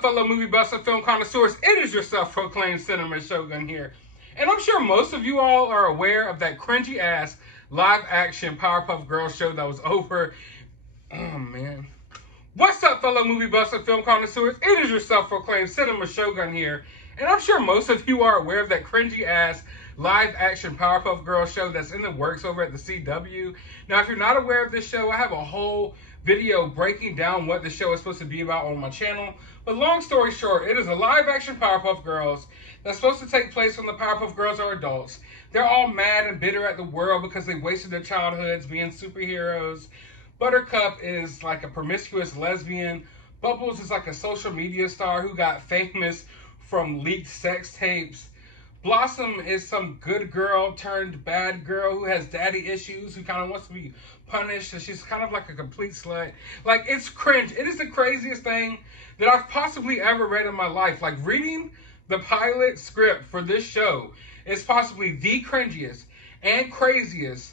up, fellow movie buffs and film connoisseurs? It is your self-proclaimed cinema shogun here. And I'm sure most of you all are aware of that cringy-ass live-action Powerpuff Girls show that was over. Oh, man. What's up, fellow movie buffs and film connoisseurs? It is your self-proclaimed cinema shogun here. And I'm sure most of you are aware of that cringy-ass live-action Powerpuff Girls show that's in the works over at the CW. Now, if you're not aware of this show, I have a whole video breaking down what the show is supposed to be about on my channel. But long story short, it is a live-action Powerpuff Girls that's supposed to take place when the Powerpuff Girls are adults. They're all mad and bitter at the world because they wasted their childhoods being superheroes. Buttercup is like a promiscuous lesbian. Bubbles is like a social media star who got famous from leaked sex tapes. Blossom is some good girl turned bad girl who has daddy issues, who kind of wants to be punished, and she's kind of like a complete slut. Like, it's cringe. It is the craziest thing that I've possibly ever read in my life. Like, reading the pilot script for this show is possibly the cringiest and craziest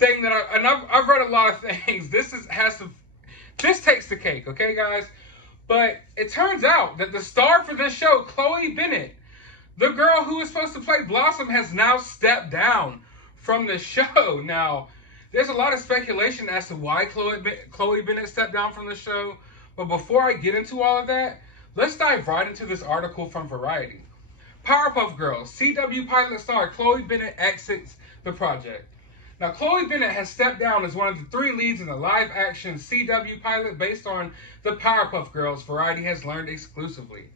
thing that I've read a lot of things. This takes the cake, okay, guys? But it turns out that the star for this show, Chloe Bennet, the girl who is supposed to play Blossom, has now stepped down from the show. Now, there's a lot of speculation as to why Chloe Bennet stepped down from the show. But before I get into all of that, let's dive right into this article from Variety. Powerpuff Girls, CW pilot star Chloe Bennet exits the project. Now, Chloe Bennet has stepped down as one of the 3 leads in the live-action CW pilot based on the Powerpuff Girls, Variety has learned exclusively.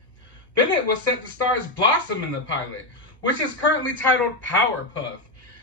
Bennet was set to star as Blossom in the pilot, which is currently titled Powerpuff.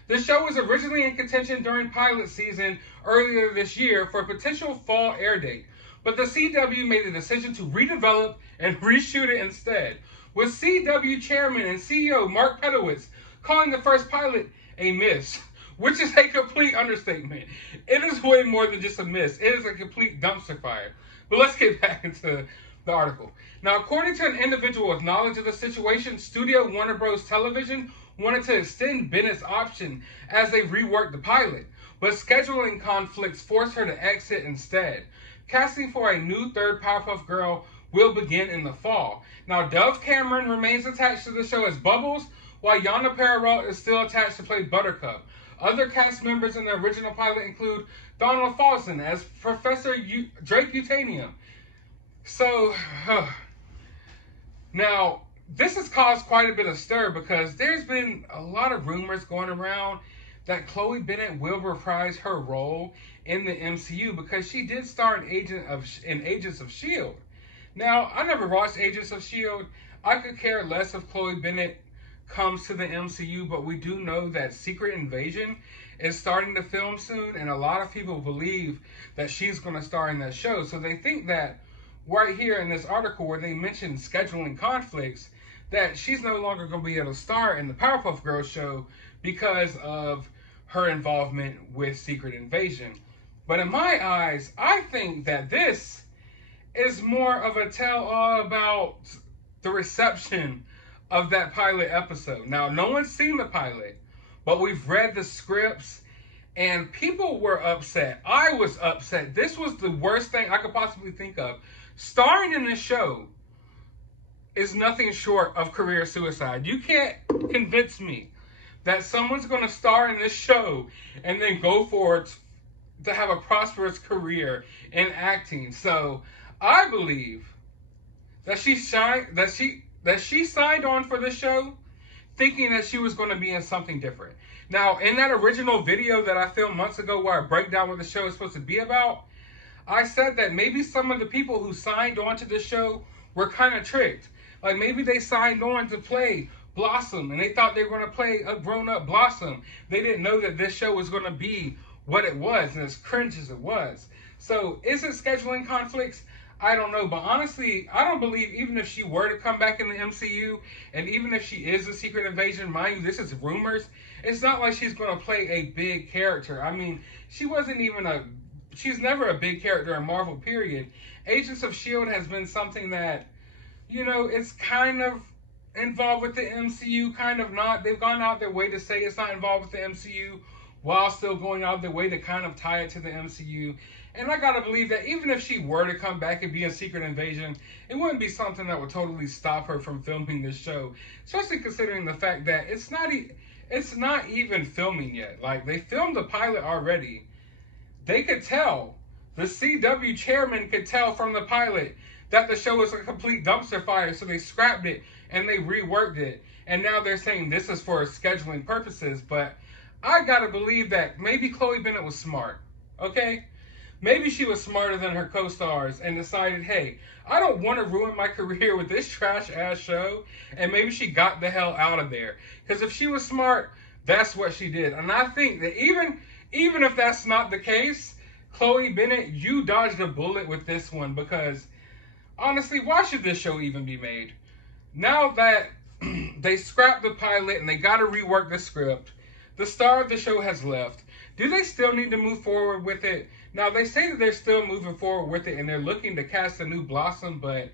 The show was originally in contention during pilot season earlier this year for a potential fall air date, but the CW made the decision to redevelop and reshoot it instead, with CW chairman and CEO Mark Pedowitz calling the first pilot a miss, which is a complete understatement. It is way more than just a miss. It is a complete dumpster fire. But let's get back into the article. Now, according to an individual with knowledge of the situation, Studio Warner Bros. Television wanted to extend Bennett's option as they reworked the pilot, but scheduling conflicts forced her to exit instead. Casting for a new third Powerpuff Girl will begin in the fall. Now, Dove Cameron remains attached to the show as Bubbles, while Yana Perrault is still attached to play Buttercup. Other cast members in the original pilot include Donald Faison as Professor Drake Utanium. So, now, this has caused quite a bit of stir because there's been a lot of rumors going around that Chloe Bennet will reprise her role in the MCU because she did star in Agents of S.H.I.E.L.D. Now, I never watched Agents of S.H.I.E.L.D. I could care less if Chloe Bennet comes to the MCU, but we do know that Secret Invasion is starting to film soon, and a lot of people believe that she's going to star in that show. So they think that right here in this article where they mention scheduling conflicts, that she's no longer going to be able to star in the Powerpuff Girls show because of her involvement with Secret Invasion. But in my eyes, I think that this is more of a tell-all about the reception of that pilot episode. Now, no one's seen the pilot, but we've read the scripts, and people were upset. I was upset. This was the worst thing I could possibly think of. Starring in this show is nothing short of career suicide. You can't convince me that someone's going to star in this show and then go forward to have a prosperous career in acting. So I believe that she signed on for this show thinking that she was going to be in something different. Now, in that original video that I filmed months ago where I break down what the show is supposed to be about, I said that maybe some of the people who signed on to this show were kind of tricked. Like, maybe they signed on to play Blossom, and they thought they were going to play a grown-up Blossom. They didn't know that this show was going to be what it was, and as cringe as it was. So, is it scheduling conflicts? I don't know, but honestly, I don't believe even if she were to come back in the MCU, and even if she is a Secret Invasion, mind you, this is rumors, it's not like she's going to play a big character. I mean, she's never a big character in Marvel, period. Agents of S.H.I.E.L.D. has been something that, you know, it's kind of involved with the MCU, kind of not. They've gone out their way to say it's not involved with the MCU, while still going out of their way to kind of tie it to the MCU. And I gotta believe that even if she were to come back and be in Secret Invasion, it wouldn't be something that would totally stop her from filming this show. Especially considering the fact that it's not even filming yet. Like, they filmed the pilot already. They could tell. The CW chairman could tell from the pilot that the show was a complete dumpster fire, so they scrapped it and they reworked it. And now they're saying this is for scheduling purposes, but I gotta believe that maybe Chloe Bennet was smart, okay? Maybe she was smarter than her co-stars and decided, hey, I don't want to ruin my career with this trash-ass show, and maybe she got the hell out of there. Because if she was smart, that's what she did. And I think that even if that's not the case, Chloe Bennet, you dodged a bullet with this one, because honestly, why should this show even be made? Now that they scrapped the pilot and they got to rework the script, the star of the show has left. Do they still need to move forward with it? Now, they say that they're still moving forward with it and they're looking to cast a new Blossom, but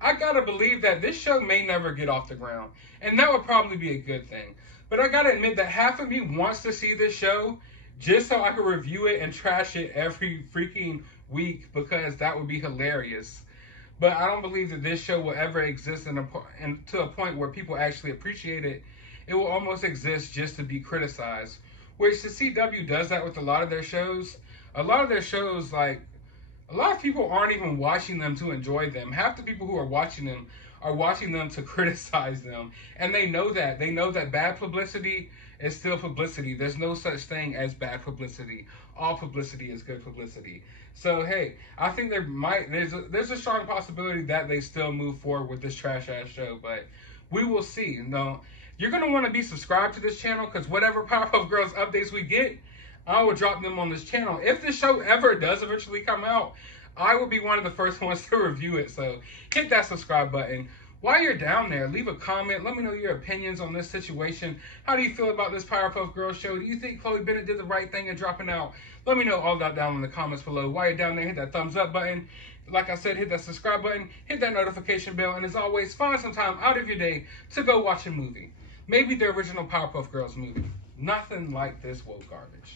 I gotta believe that this show may never get off the ground. And that would probably be a good thing. But I gotta admit that half of me wants to see this show just so I can review it and trash it every freaking week, because that would be hilarious. But I don't believe that this show will ever exist to a point where people actually appreciate it. It will almost exist just to be criticized. Which the CW does that with a lot of their shows. A lot of their shows, like, a lot of people aren't even watching them to enjoy them. Half the people who are watching them to criticize them. And they know that. They know that bad publicity is still publicity. There's no such thing as bad publicity. All publicity is good publicity. So, hey, I think there's a strong possibility that they still move forward with this trash-ass show. But we will see. No, you're going to want to be subscribed to this channel, because whatever Powerpuff Girls updates we get, I will drop them on this channel. If this show ever does eventually come out, I will be one of the first ones to review it. So hit that subscribe button. While you're down there, leave a comment. Let me know your opinions on this situation. How do you feel about this Powerpuff Girls show? Do you think Chloe Bennet did the right thing in dropping out? Let me know all that down in the comments below. While you're down there, hit that thumbs up button. Like I said, hit that subscribe button. Hit that notification bell. And as always, find some time out of your day to go watch a movie. Maybe the original Powerpuff Girls movie. Nothing like this woke garbage.